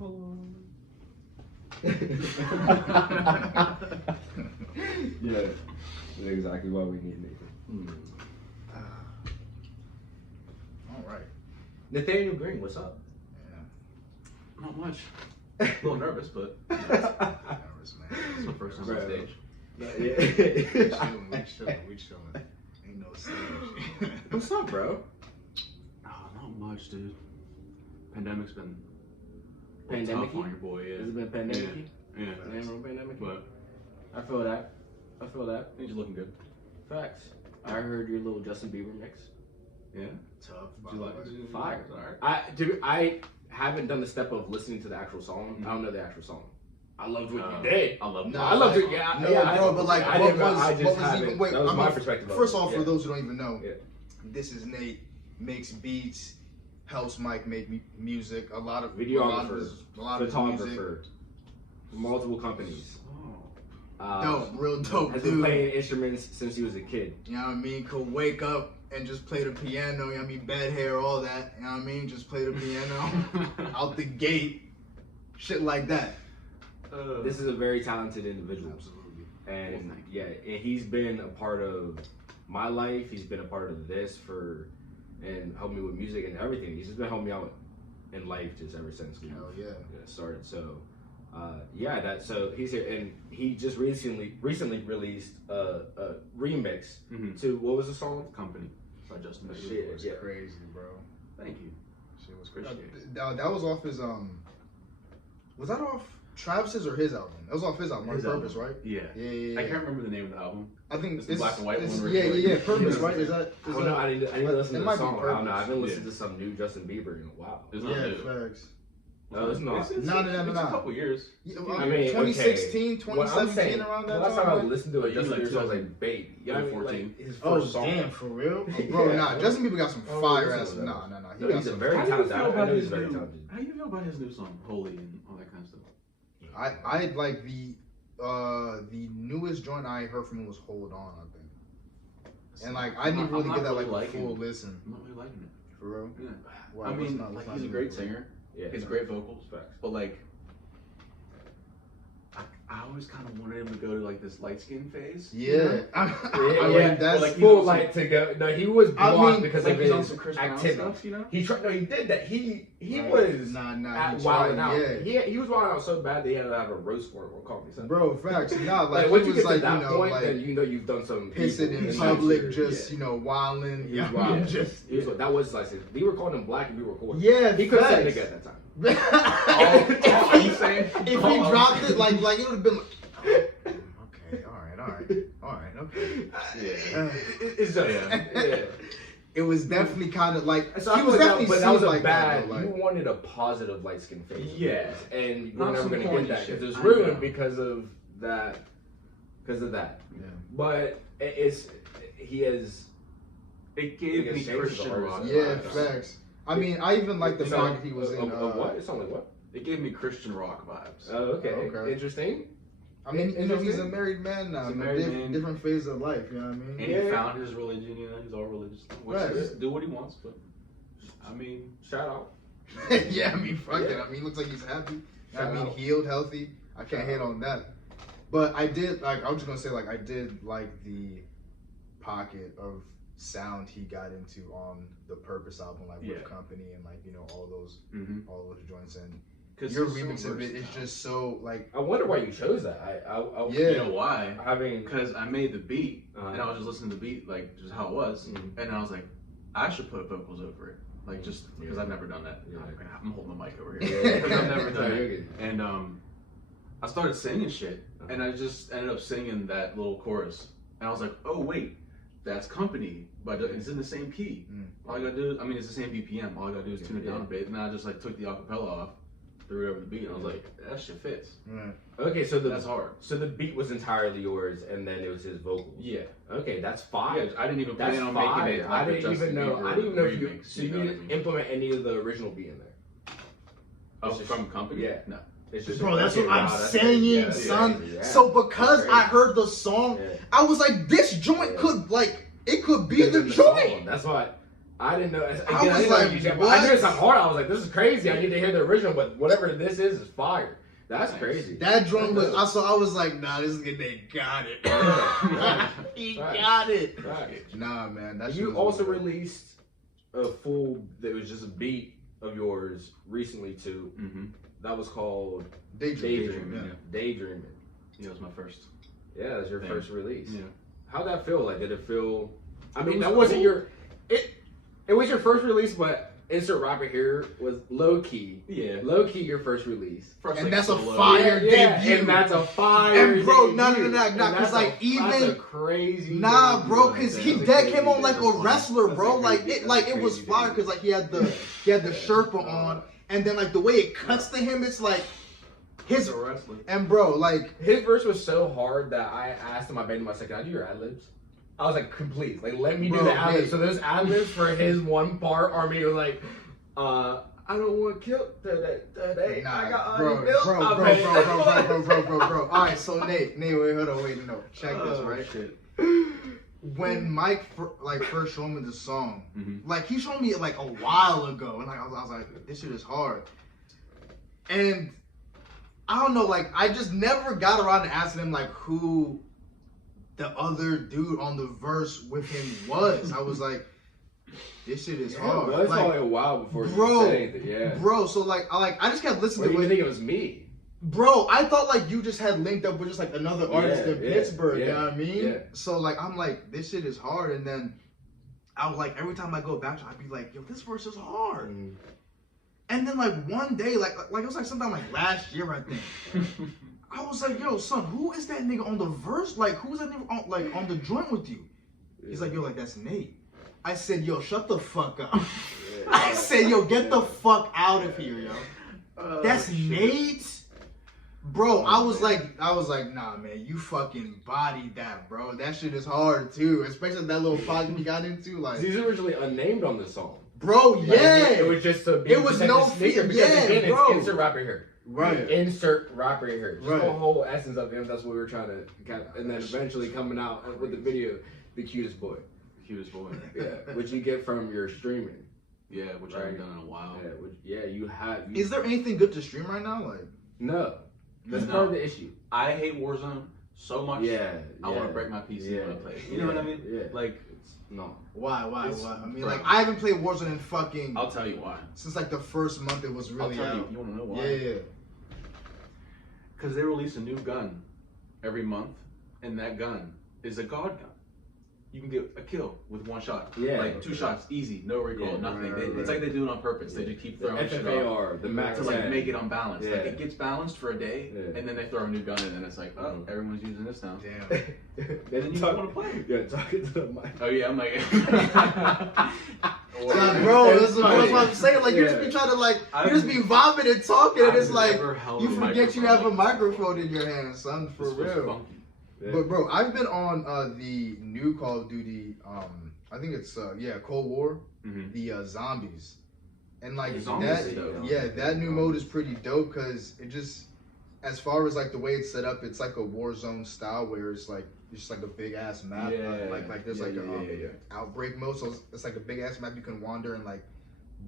Hold on. Yeah, that's exactly why we need Nathan. All right. Nathaniel Green, what's up? Yeah. Not much. A little nervous, but Nervous, man. it's my first time on Bro. stage. We chilling. Ain't no stage. What's up, bro? Oh, not much, dude. Pandemic's been Pandemic-y? tough on your boy, yeah. Has it been pandemic? Yeah. Pandemic? But I feel that. things are looking good. Facts. I heard your little Justin Bieber mix. Yeah. Tough. Did you like it? Fire. Alright. I haven't done the step of listening to the actual song. I don't know the actual song. I loved what you did. did. I love No, I loved it. Yeah, No, yeah, bro, but like, I what didn't know- was, I just what was haven't- even? Wait, that was I my mean, perspective. First off, yeah. for those who don't even know, Yeah. this is Nate. Makes beats, helps Mike make music. A lot of Videographer, a lot of his music. photographer, multiple companies. Dope, real dope, Has dude. been playing instruments since he was a kid. You know what I mean? Could wake up and just play the piano. You know what I mean? Bed hair, all that. You know what I mean? Just play the piano out the gate. Shit like that. This is a very talented individual. Absolutely. And Well, thank you. yeah, and he's been a part of my life. He's been a part of this and helped me with music and everything. He's just been helping me out in life just ever since we Hell yeah. started. So so he's here, and he just recently released a remix to, what was the song? Company by Justin Bieber. Shit, It's yeah. crazy, bro. Thank you. Shit was Appreciate crazy. That was off his Was that off Travis's or his album? That was off his album, His on Purpose, album. right? Yeah. Yeah. I can't remember the name of the album. I think It's the black and white one where Yeah, it's yeah, like- Purpose, Yeah. right? Is that? I don't know. I need to listen It to might the be song. I don't know. I Purpose. haven't listened to some new Justin Bieber in a while. It's not Yeah, new. facts. No, it's not. It's No. a couple years. Yeah, I mean, 2016, okay. What I'm 2017, saying, around the that last time I time. listened to Like, it, Justin like Bieber, I was like, baby. You know what I mean? 2014. Like, his Oh, first song. damn, for real? Bro, Yeah, nah, bro. Justin Bieber got some Oh, fire listen ass. to that. Nah. No, He got he's a some very How do you talented. feel I about know he's his very new? talented. How do you feel about his new song, Holy, and all that kind of stuff? I like the newest joint I heard from him was Hold On, I think. And like I didn't I'm really not get that really like a liking full it. listen. I'm not really liking it. For real? Yeah. Why, I what's mean, not- what's like not he's a doing great it for you? singer. Yeah, He has great vocals, Facts. but like, I always kind of wanted him to go to like this light skin phase. Yeah. I mean, yeah. that's Like, Full was- light to go. No, he was I blocked mean, because Like of he's on his some Chris Brown activity. stuff, you know? He tried. No, he did that. He Right. was Nah, at he wilding tried, out. yeah. He was wilding out so bad that he had to have a roast for it on Comedy Central. Bro, facts. Nah, like once he you was get like, to that you know, point, like then you know you've done some pissing in people public, nature. just Yeah. you know, wilding. He You was know what I mean? wild. Just He was, that was like we were calling him black and we were recording. yeah. He could have said facts. nigga at that time. Oh, you saying? If he dropped it, like it would have been like, okay, all right, okay. Yeah. It's just yeah. It was definitely kind of like So he I was feel like definitely but that was seen a like bad. that. Though, You like, wanted a positive light skin face. Yeah. and Not we're never some gonna corny get that shit. because it's I ruined know. because of that. yeah. But he has. It gave me James is a Christian hard rock. song. Yeah, vibes. facts. I mean, I even like the It's fact like- that he was in. what? It sounded like what? It gave me Christian rock vibes. Oh, okay. Okay. Interesting. I mean, you know, he's a Interesting. married man now. He's a in married man. different phase of life. You know what I mean? And Yeah. he found his religion, you know, he's all religious. Which Right. is do what he wants, but I mean, Shout out. Yeah, I mean, fuck it. Yeah. I mean, looks like he's happy. Shout I mean, out. healed, healthy. I can't hate on that. But I did like. I was just gonna say like I did like the pocket of sound he got into on the Purpose album, like Yeah. with Company and like you know all those joints and because your remix of it is just so like I wonder why you chose that. I Yeah. You know why? having Because I made the beat Uh-huh. and I was just listening to the beat, like just how it was, Mhm. and then I was like, I should put vocals over it, like just because Yeah. I've never done that. Yeah. I'm holding the mic over Yeah. here because I've never No, done you're it. good. And I started singing shit, and Uh-huh. I just ended up singing that little chorus, and I was like, oh wait, that's Company, but it's in the same key. Mm. All I gotta do is, I mean, it's the same BPM. All I gotta do is tune it down a bit, and then I just like took the acapella off, threw it over the beat, and I was like, that shit fits. mm. Okay, so That's hard. So the beat was entirely yours, and then it was his vocals. Yeah. Okay, that's fine. Yeah, I didn't even That's plan on fine. making it. Like I a didn't Justin even know. Bieber I didn't even know if you. remix, So you know what I didn't mean? implement any of the original beat in there. Oh, It's just- from Company? Yeah. No. It's just Bro, that's okay, what I'm wow, that's saying, crazy. Yeah, son. yeah, yeah. So because That's I crazy. heard the song, Yeah. I was like, this joint Yeah. could like it could be Because the in joint. song, that's why. I didn't know. Again, I was didn't like, know you, but what? I knew it's hard. I was like, this is crazy. I need to hear the original, but whatever this is fire. That's crazy. That drum was. I was like, nah, this is good. They got it. He got it. Right. Nah, man. That You also released a full. That was just a beat of yours recently too. Mm-hmm. That was called Daydreaming. Daydreaming. Yeah, it was my first. Yeah, that was your first release. Yeah. How'd that feel? Like, did it feel? I mean, was that wasn't cool. your. It was your first release, but Insert Rapper Here was low key. Yeah. Low key, your first release. First, And like, that's a solo. fire Yeah, debut. and that's a fire. And bro, debut. nah, And cause like that's a even crazy. nah, debut. bro, cause that came on like a That's wrestler, that's bro. a Like crazy- it was crazy fire, debut. cause like he had the Sherpa on, and then like the way it cuts to him, it's like his a wrestler. and bro, like His verse was so hard that I asked him, I made him, I said, can I do your ad libs? I was like, please, like let me do Bro, the ad libs. hey. So those ad libs for his one part are me like, I don't want killed today. nah, I got bro. All right, so Nate, wait, hold on, wait, no, check this, right? Shit. When Mike first showed me the song, Mm-hmm. like he showed me it like a while ago, and like I was like, this shit is hard, and I don't know, like I just never got around to asking him like who the other dude on the verse with him was. I was like, this shit is hard. Well, it's like, probably a while before bro, you said anything. Yeah. bro. So like I just kept What listening do to you it. think it was me? Bro, I thought like you just had linked up with just like another artist in Yeah, Pittsburgh, yeah, you know what I mean? yeah. So like I'm like, this shit is hard, and then I was like, every time I go back to it, I'd be like, yo, this verse is hard. Mm. And then like one day, like it was like sometime like last year, I think. I was like, yo, son, who is that nigga on the verse? Like, who's that nigga on, like on the joint with you? He's like, yo, like that's Nate. I said, yo, shut the fuck up. I said, yo, get the fuck out of here, yo. That's Nate. Bro, I was like, nah, man, you fucking bodied that, bro. That shit is hard too, especially that little pocket he got into, like. He's originally unnamed on this song. Bro, Like, yeah. it was just a It was no sneaker fee- because yeah, again, bro. it's Insert Rapper Here. Right. Insert Rapper Here. Just Right. the whole essence of him. That's what we were trying to get, and then eventually coming out with the video, The Cutest Boy. Cutest boy. Yeah, which you get from your streaming. Yeah, which I haven't done in a while. Yeah, you have. Is there anything good to stream right now? Like, No, that's No. part of the issue. I hate Warzone so much. Yeah, I want to break my PC when I play it. You know what I mean? Yeah. Like, No. why? It's- I mean, bro. like, I haven't played Warzone in fucking I'll tell you why. since like the first month it was really I'll tell out. you. You want to know why? Yeah. Because they release a new gun every month, and that gun is a god gun. You can get a kill with one shot. Yeah. Like 2 shots, easy, no recoil, Yeah, nothing. right, It's like they do it on purpose. They just keep The throwing shit off FFAR, the max to like 10. make it unbalanced. Yeah. Like it gets balanced for a day, Yeah. and then they throw a new gun in, and it's like, oh, Mhm. everyone's using this now. Damn. Then you don't want to play. Yeah, talking to the mic. Oh yeah, I'm like. Like, bro, It's that's what funny. I'm saying. Like, you just be trying to like, you just be vomiting and talking, and it's like you forget you have a microphone in your hand, son. For real. Yeah. But bro, I've been on the new Call of Duty. I think it's Cold War. Mm-hmm. The zombies, and like The zombies that. is dope. Yeah, that new mode is pretty dope because it just, as far as like the way it's set up, it's like a Warzone style where it's like it's just like a big ass map. Yeah. Like there's Yeah, like yeah. outbreak mode, so it's like a big ass map you can wander and like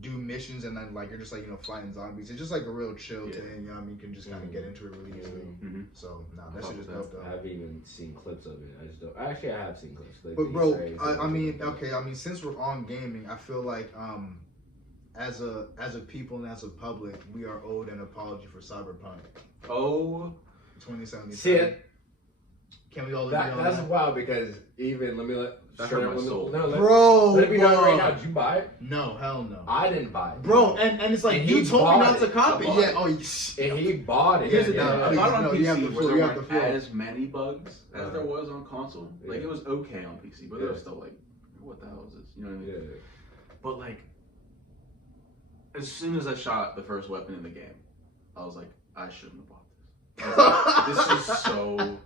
do missions, and then like you're just like fighting zombies. It's just like a real chill Yeah. thing. You know what I mean? You can just kind of get into it really easily. Mm-hmm. So nah, that fuck shit is with dope I though. haven't even seen clips of it. I just don't. Actually, I have seen clips. Like But the bro, Easter eggs I and mean, stuff. okay, I mean, since we're on gaming, I feel like as a people and as a public, we are owed an apology for Cyberpunk Oh, 2077. See it? Can we all agree on That's that? wild because even let me let. Hurt my soul. Bro, let me know bro. right now. Did you buy it? No, hell no. I didn't buy it, Bro, and it's like And you he told me bought not to it. copy. I bought Yeah. it. Oh, and he bought it. Here's the Yeah. thing. I Please, bought it on no, PC you have the where floor, there you have weren't the floor. as many bugs as there was on console. Like Yeah. it was okay on PC, but there Yeah. was still like, what the hell is this? You know what I mean? Yeah. But like, as soon as I shot the first weapon in the game, I was like, I shouldn't have bought this. I was like, this is so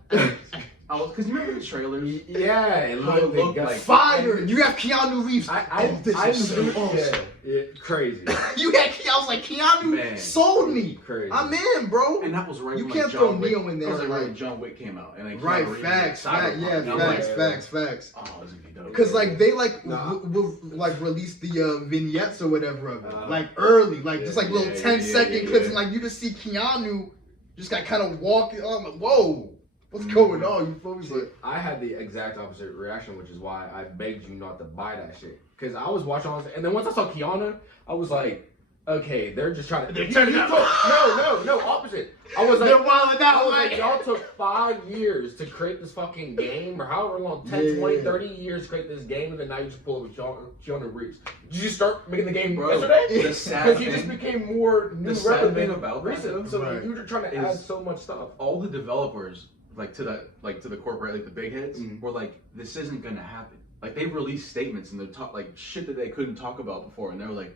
Because you remember the trailers? Yeah, it How it looked looked like Fire! You have Keanu Reeves. I This is so awesome. yeah, crazy, You had I was like, Keanu Man. sold me. crazy. I'm in, bro. And that was right You when can't John throw Wick, Neo in there, That was like right like- when John Wick came out. And then Right, Keanu Reeves facts, was like, facts, yeah, Cyberpunk. And I'm facts, like, facts. oh, this is gonna be dope. Cause like they like Nah. will like release the vignettes or whatever of it, like early, like just like little 10-second clips, and like you just see Keanu just got kind of walking. I'm like, whoa, what's going on? You feel me? But I had the exact opposite reaction, which is why I begged you not to buy that shit. Because I was watching all this, and then once I saw Keanu, I was like, okay, they're just trying to. They're turning you up. No, opposite. I was like, they're wilding I out, was like like, y'all took 5 years to create this fucking game, or however long, 10, Yeah. 20, 30 years to create this game, and then now you just pull it with Keanu Reeves. Did you start making the game Bro, yesterday? the sad Because he just thing- became more new the sad relevant thing about that, recent. So Right. you were trying to is- add so much stuff. all the developers, like to the corporate, like the big heads, Mhm. were like, this isn't gonna happen. Like they released statements and they're like shit that they couldn't talk about before, and they were like,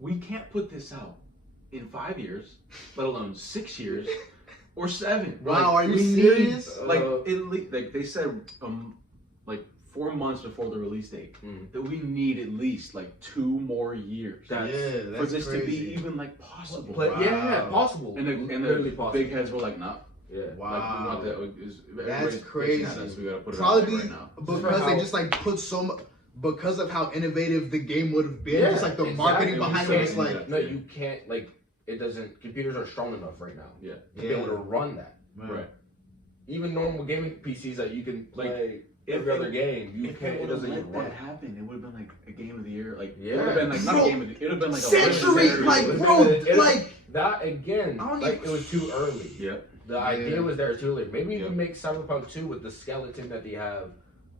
we can't put this out in 5 years, let alone 6 years or 7. Wow, Like, are you we serious? Need, like they said, like 4 months before the release date, that we need at least like 2 more years Yeah, for that's this to be crazy. even like possible. But yeah, Wow. possible. And the Literally possible. big heads were like, nah. Yeah. Wow. Like, we want that. That's Everybody's bitching crazy. at us, we gotta put it out Probably there right now. because how- they just like put so much because of how innovative the game would have been. Just like the marketing behind it was like, no, you can't, like, it doesn't, computers are strong enough right now Yeah. to be able to run that. Right. Even normal gaming PCs that you can play every if other it- game, you If can't, it it would have doesn't even let run. that happen, it would have been like a game of the year. Like Yeah. it would have been like not Bro, a game of the year. It would have been like a century, legendary- like, bro, like That again, I don't like even- it was too early. Yeah. The idea was there too early. Maybe you Yeah. can make Cyberpunk 2 with the skeleton that they have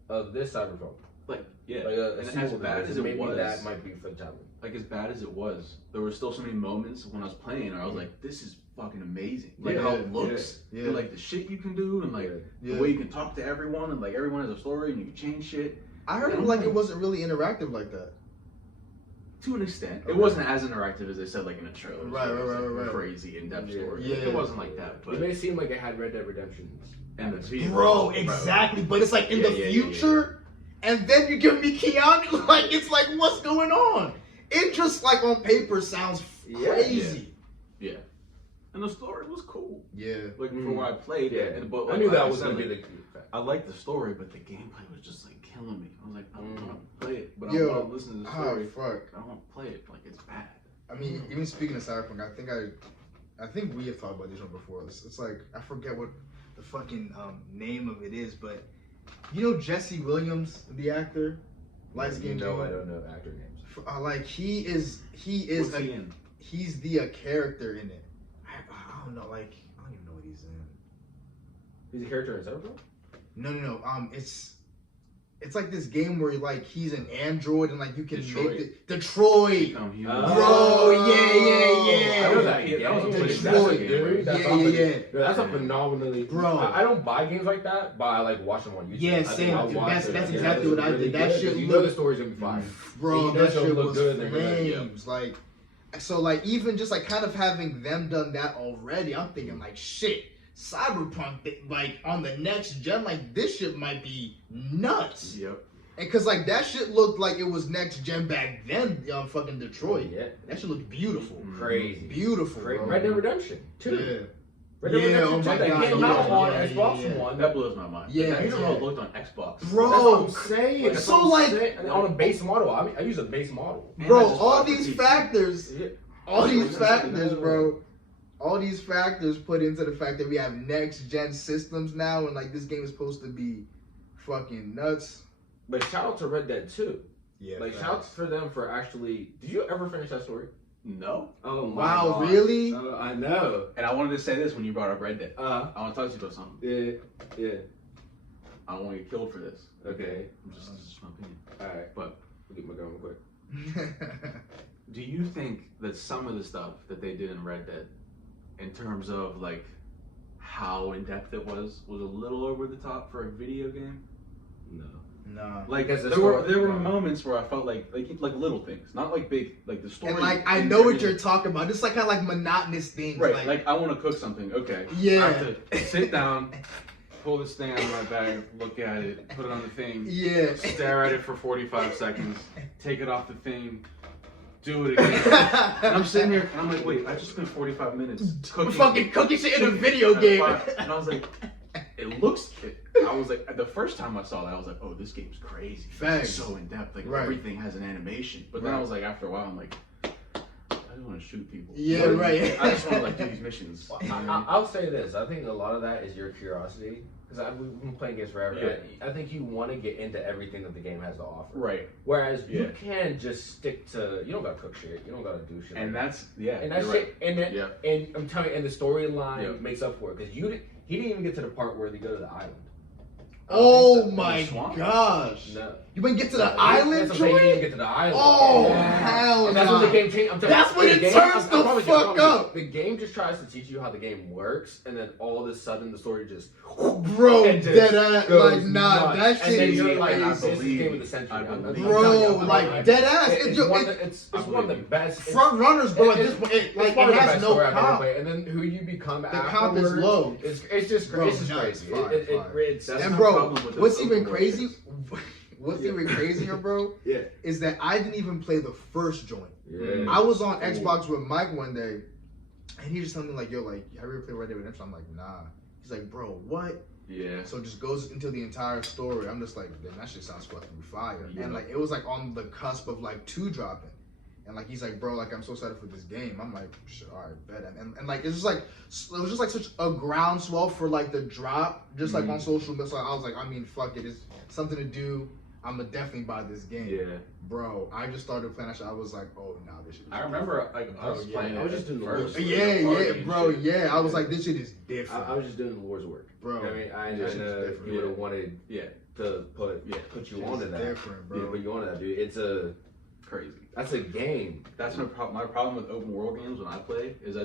of this Cyberpunk. Like yeah. Like a And sequel as to bad this, as it maybe was, that might be fatality. like as bad as it was, there were still so many moments when I was playing, where I was like, this is fucking amazing. Like how it looks, yeah. and like the shit you can do, and like Yeah. the way you can talk to everyone, and like everyone has a story, and you can change shit. I heard Yeah. like it wasn't really interactive like that. To an extent, Okay. it wasn't as interactive as they said, like in a trailer. Right, It was, right, like, right. Crazy in-depth Yeah. story. Yeah. It wasn't like that, It but may seem like it had Red Dead Redemption. and the vehicles, Bro, exactly. But it's like in Yeah, the yeah, yeah, future, and then you give me Keanu. Like it's like, what's going on? It just like on paper sounds Yeah, crazy. Yeah, and the story was cool. Yeah. Like Mm. from where I played Yeah, it, and, but I like, knew like that was said, gonna be like, the. I liked the story, but the gameplay was just like killing me. I was like, I don't Mm. want to play it, but I Yo, want to listen to the Oh story. fuck. I don't want to play it. Like it's bad. I mean, even speaking of Cyberpunk, I think we have talked about this one before. It's like I forget what the fucking name of it is, but you know Jesse Williams, the actor, light skinned No, I dude. don't know actor names. Like he is What's he in? he's the character in it. I don't know, like I don't even know what he's in. He's a character in Cyberpunk. No. It's like this game where like he's an android and like you can Detroit. make it. Detroit. Oh, he Bro, yeah. That was That a- that was a game. PlayStation That's a game, dude. right? That's Yeah, a- yeah. That's a phenomenally. Bro. I don't buy games like that, but I like watch them on YouTube. Yeah, I think same. I'll watch That's- it. that's Yeah, exactly it's what I did. really That good, shit 'cause you know looked- the story's gonna be fire. Bro, And you know that it's gonna shit look was good, they're gonna- yeah. flames. Like, so like even just like kind of having them done that already, I'm thinking like shit. Cyberpunk, like on the next gen, like this shit might be nuts. Yep. And cause like that shit looked like it was next gen back then, fucking Detroit. Yeah, That shit looked beautiful, crazy. beautiful, Great. bro. Red Dead Redemption 2. Yeah. Red Dead Yeah, Redemption oh 2 my that God, came out yeah, on yeah, Xbox yeah. One. That blows my mind. Yeah, Like, I didn't know yeah. it looked on Xbox. Bro, That's what I'm saying. Like, That's so, what I'm like- saying. And on a base model. I mean, I use a base model. And I Bro, just all bought the these PC. factors, Yeah. all these Yeah. factors, bro. All these factors put into the fact that we have next gen systems now, and like this game is supposed to be fucking nuts. But shout out to Red Dead 2. Yeah. Like, shout out for them for actually. Did you ever finish that story? No. Oh Wow, really? I know. And I wanted to say this when you brought up Red Dead. Uh, I want to talk to you about something. yeah. I don't want to get killed for this. Okay. This is just my opinion. Alright. But We'll get my gun real quick. do you think that some of the stuff that they did in Red Dead, in terms of like how in depth it was a little over the top for a video game? No. Nah. Like Because the there were story- moments where I felt like little things, not like big, like the story. And like I and know what everything. you're talking about. Just like kind of like monotonous things. Right, like I want to cook something. Okay. I Yeah. have to sit down, pull this thing out of my bag, look at it, put it on the thing, Yeah. stare at it for 45 seconds, take it off the thing, do it again. And I'm sitting here and I'm like, wait, I just spent 45 minutes cooking shit in a video game. And I was like, I was like, the first time I saw that, I was like, oh, this game's crazy. Facts. It's so in depth. Like Right. everything has an animation. But then I was like, after a while, I'm like, I just want to shoot people. Yeah, right. I just want to like do these missions. I'll say this. I think a lot of that is your curiosity. Because we've been playing games forever. Yeah. I think you want to get into everything that the game has to offer. Right. Whereas you can just stick to, you don't gotta cook shit. You don't gotta do shit. And like that's, yeah. And that you're shit, right. and I'm telling you, and the storyline makes up for it. Because he didn't even get to the part where they go to the island. Oh In my the swamp? gosh. No. You wouldn't get to the island, That's what I'm saying, he didn't joint? get to the island. Oh, hell And that's nah. what the game changed. I'm telling That's you, when it game- turns I the promise you, fuck up. The game just tries to teach you how the game works, and then all of a sudden the story just Bro, and just dead ass. goes Like, nah, nuts. that And shit then is you're like, crazy. this is the game of the century. I I'm believe telling Bro, you, like, dead ass. It's one of the best. Front runners, bro. At this point, It's like, one it of the has best no story I've ever comp. played. And then who you become The comp is afterwards, low. It's just Bro, it's just no, crazy. it's fire, It's That's And my bro, problem with the what's open even world crazy? shit. What's even crazier, bro? Yeah. Is that I didn't even play the first joint. Yeah. I was on Xbox with Mike one day, and he just told me like, "Yo, like, have you ever played Red Dead Redemption?" I'm like, "Nah." He's like, "Bro, what?" Yeah. So it just goes into the entire story. I'm just like, "Damn, that shit sounds fucking fire." Yeah. And like, it was like on the cusp of like 2 dropping, and like he's like, "Bro, like, I'm so excited for this game." I'm like, "Shit, all right, bet." And like, it's just like, it was just like such a groundswell for like the drop, just like on social media. So I was like, I mean, fuck it, it's something to do. I'ma definitely buy this game. Yeah. Bro, I just started playing that shit. I was like, oh, nah, this shit is I remember like I was yeah. playing. I was just doing the first. work. yeah, bro, yeah. I was like, this shit is different. I was just doing the Lord's work. Bro, I mean, I this shit is know different. you would have wanted Yeah. to put you Shit onto is that. different, bro. Yeah, put you onto that, dude. Crazy. That's a game. That's my problem with open world games when I play is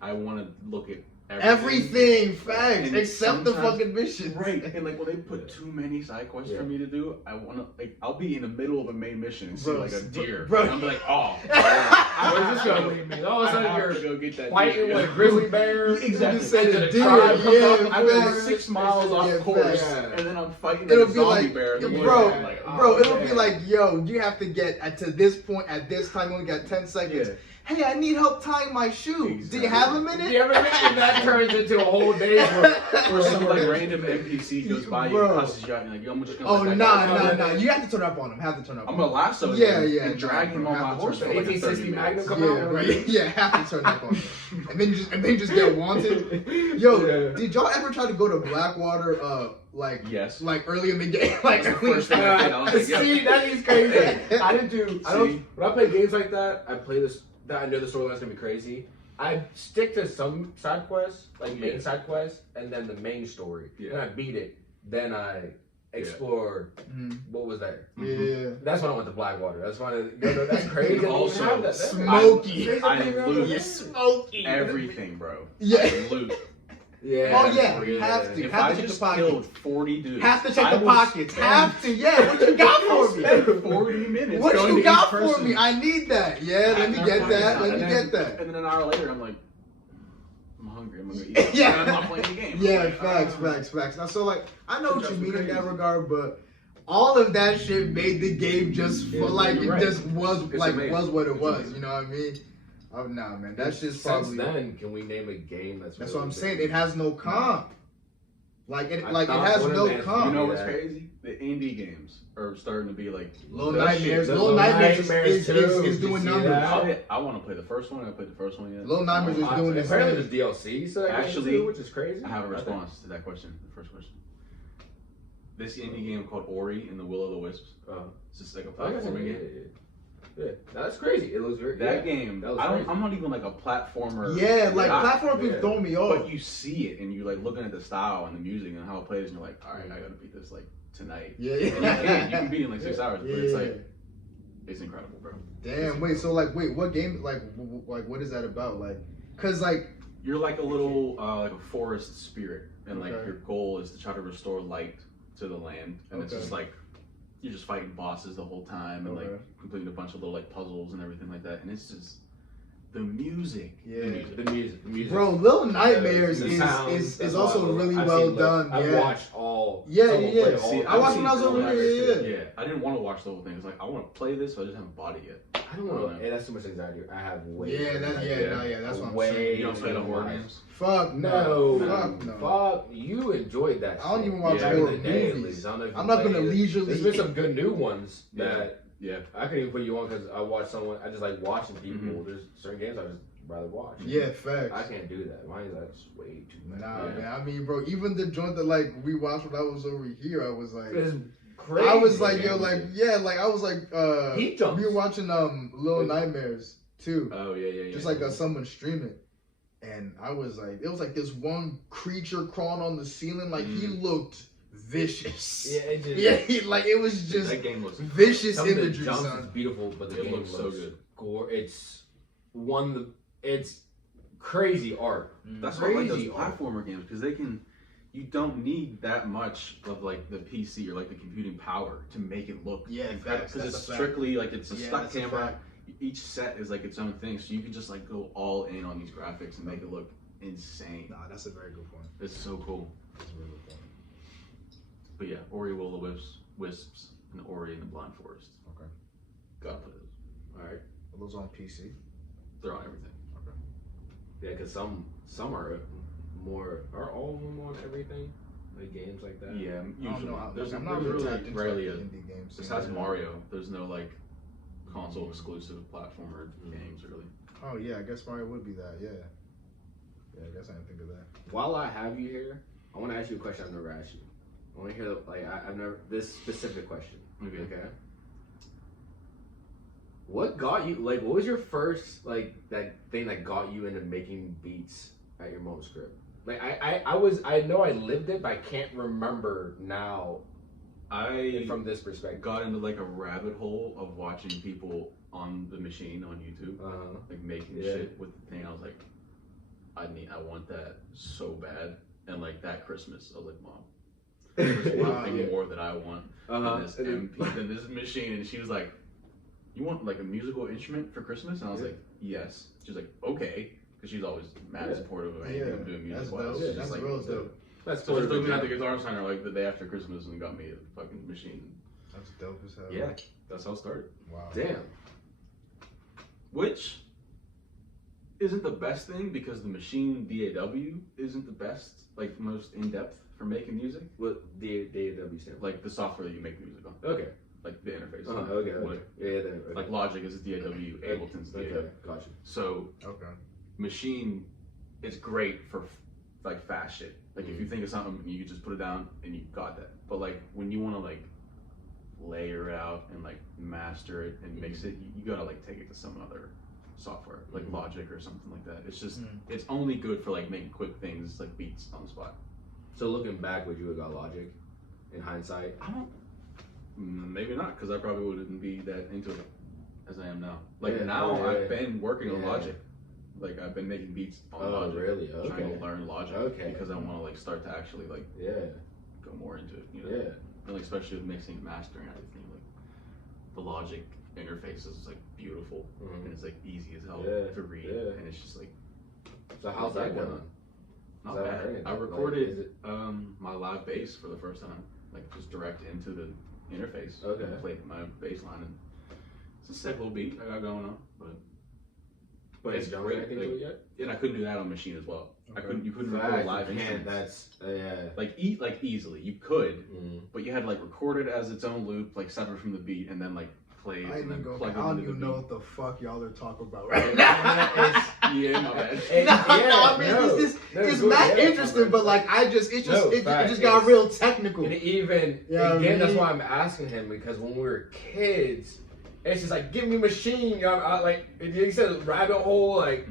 I want to look at Everything, facts, And except the sometimes- fucking mission. Right, and like when they put too many side quests for me to do, I want to like I'll be in the middle of a main mission and see Bro, like a deer, bro. and I'm like, oh, Where's this going to lead me? All of a I sudden have to you're go get that fighting deer. with a grizzly bear. Exactly. You said And then a a deer, tribe comes yeah, up, I'm like facts. 6 miles off Yeah, course, facts. and then I'm fighting It'll a be zombie like, bear. in the woods. bro, I'm like, oh, bro, it'll be man. like, yo, you have to get to this point at this time. You only got 10 seconds. Yeah. Hey, I need help tying my shoe. Do you have a minute? You ever mentioned that turns into a whole day Or some like random NPC goes by you Bro. and cusses you out, and you're like, yo, I'm just gonna. Oh, let nah, that guy go. nah. You have to turn up on him. Have to turn up I'm on gonna him. lasso Yeah, him yeah, and drag nah, him bro, on my have to horse turn for up like on 1860 30 Magnum minutes. come Yeah, out. right. Yeah, have to turn up on him. And then just get wanted. Yo, did y'all ever try to go to Blackwater? Like Yes. like early in the game, like That's the first thing I did. I was like, yeah. See, that is crazy. I didn't do. I don't. See? When I play games like that, I play this. That I know the storyline's gonna be crazy. I stick to some side quests, like main side quests, and then the main story. Yeah. And I beat it. Then I explore what was there. Yeah. That's when I went to Blackwater. That's why. That's crazy. And also, Have that. That's Smoky. I crazy. lose Smoky. everything, bro. Yeah. I loot. Yeah. Oh yeah, Everything. have to. If Have I to check the just pockets. killed 40 dudes, Have to check I the will pockets. spend- Have to. Yeah. What you got for me? Spend 40 minutes. What going you to got each for person. me? I need that. Yeah. Let me get that. Let me get that. And then an hour later, I'm like, I'm hungry. I'm gonna eat. Yeah. And I'm not playing the game. Yeah, I'm like, facts. Now, so like, I know what you That's mean in that crazy. regard, but all of that shit made the game just Yeah, for like you're it right. just was It's like amazing. was what it It's was. amazing. You know what I mean? Oh nah, man, that's just Since probably. then, can we name a game that's? That's really what I'm big? saying. It has no comp. Like it I thought has no Borderlands comp. You know Yeah. what's crazy? The indie games are starting to be like Little the Nightmares. shit. Little Nightmares is too. doing Did you see numbers. that? I want to play the first one. I played the first one yet. Little Nightmares is doing this Apparently, thing. there's DLC. So Actually, which is crazy. I have a response to that question. The first question. This indie game called Ori and the Will of the Wisps. It's just like a platforming game. Yeah, that's crazy. It looks very. That game, that was I'm crazy. not even like a platformer. Yeah, like guy, platform people throw me off. But you see it and you like looking at the style and the music and how it plays and you're like, all right, I gotta beat this like tonight. Yeah, And you can beat it in like 6 hours, but it's Yeah. like, it's incredible, bro. Damn. Wait. So like, what game? Like, what is that about? Like, cause like. You're like a little like a forest spirit, and like Okay. your goal is to try to restore light to the land, and it's Okay. just like you're just fighting bosses the whole time and like Okay. completing a bunch of little like puzzles and everything like that, and it's just the music. Yeah. The music. Bro, Little Nightmares The sounds, is that's also why really I've well seen, done. I've Yeah. watched all. Yeah, someone yeah. play all See, of I watched them. when I was over here. Yeah, I didn't want to watch the whole thing. It's like I want to play this, but I just haven't bought it yet. I don't know. Hey, that's too much anxiety. I have way. Yeah, too that's much yeah, anxiety. no, yeah, that's what I'm Way saying. You don't play the too horror much. games? Fuck No, Fuck no. Fuck, you enjoyed that. I don't shit. even watch Back in horror the day, at movies. least. I don't know if you I'm not gonna played it. leisurely. There's been some good new ones Yeah. that Yeah. I couldn't even put you on because I watched someone. I just like watching people. Mhm. There's certain games I just rather watch. Yeah, facts. I can't do that. Mine's like way too much. Nah, Yeah. man. I mean, bro, even the joint that like we watched when I was over here, I was like, It's crazy. I was like, yo, man. like, yeah, like I was like, Heat jumps. we were watching Little Nightmares too, Oh yeah. just like someone streaming, and I was like, it was like this one creature crawling on the ceiling, like he looked vicious. Yeah, it just, Yeah, like it was just that game looks vicious some of the imagery, jumps is son. beautiful, but the It game looks so good. It's crazy art. That's why I like those Crazy art. platformer games because you don't need that much of like the PC or like the computing power to make it look. Yeah, because facts. That's it's a fact. strictly like it's a Yeah, stuck that's a camera. fact. Each set is like its own thing, so you can just like go all in on these graphics and make it look insane. Nah, that's a very good point. It's so cool. That's a very good point. But yeah, Ori Will of the Wisps and Ori and the Blind Forest. Okay. Gotta play those. All right. Are those on PC? They're on everything. Yeah, because some are all of them on everything, like games like that. Yeah, I don't usually. know. There's I'm not there's really really tapped into rarely like, a, indie games. besides Yeah. Mario, there's no like console exclusive platformer games really. Oh yeah, I guess Mario would be that. Yeah. Yeah, I guess I didn't think of that. While I have you here, I want to ask you a question I've never asked you. I want to hear I've never this specific question. Okay. What got you? Like, what was your first like that thing that got you into making beats at your mom's crib? Like, I know I lived it, but I can't remember now I from this perspective. got into like a rabbit hole of watching people on the machine on YouTube, like making Yeah. shit with the thing. I was like, I want that so bad. And like that Christmas, I was like, Mom, there's Wow. nothing more that I want than this And then- MP, than this machine. And she was like, you want like a musical instrument for Christmas? And I was like, yes. She was like, okay, because she's always mad Yeah. supportive of anything I'm doing That's music wise. dope. She's That's like, real dope. That's so she took me out to dope. Guitar Center like the day after Christmas and got me a fucking machine. That's dope as hell. Yeah, that's how it started. Wow. Damn. Which isn't the best thing because the machine DAW isn't the best, like most in depth for making music. What DAW stand for? Like the software that you make music on, Okay. like the interface. Okay. What- Okay. Yeah. Then, okay. Like Logic is DAW, Ableton's DAW. Okay. Gotcha. So Okay. machine, it's great for like fast shit. Like if you think of something, you can just put it down and you got that. But like when you want to like layer it out and like master it and mix it, you gotta like take it to some other software like Logic or something like that. It's just it's only good for like making quick things like beats on the spot. So looking back, would you have got Logic in hindsight? I don't. Maybe not, because I probably wouldn't be that into it as I am now. Like Yeah, now, yeah. I've been working on Yeah. Logic. Like I've been making beats on Oh, Logic. really? Trying Okay. to learn Logic. Okay. Because I want to like start to actually like Yeah. go more into it. You know? Yeah. And like, especially with mixing and mastering and everything. Like the Logic interface is like beautiful and it's like easy as hell Yeah, to read, yeah. and it's just like So how's that going? not Is that bad. right? I Like, recorded is it- my live bass for the first time, like just direct into the interface. Okay. And played my bass line, and it's a sick little beat I got going on, but it's done great. anything Like, to it yet? and I couldn't do that on machine as well. Okay. You couldn't Fact, record live you can't. instruments. That's yeah. Like easily you could, but you had to like record it as its own loop, like separate from the beat, and then like play it I and then don't plug it even into the beat. know what the fuck y'all are talking about Right right now. now. Yeah, my bad. I mean, it's mad interesting, but like, it just got real technical. And even Yeah, again, that's I mean- why I'm asking him, because when we were kids, it's just like, give me machine. Like you said, rabbit hole. Like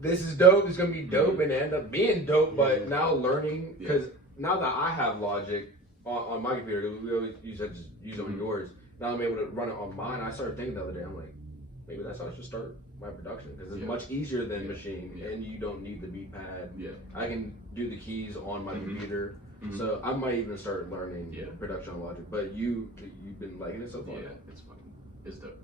this is dope. It's gonna be dope, and it end up being dope. But now learning, because now that I have Logic on my computer, we always use it on yours. Now I'm able to run it on mine. I started thinking the other day, I'm like, maybe that's how I should start my production, because it's much easier than machine, and you don't need the beat pad. Yeah. I can do the keys on my computer, so I might even start learning production on Logic. But you've been liking it so far. Yeah, it's dope.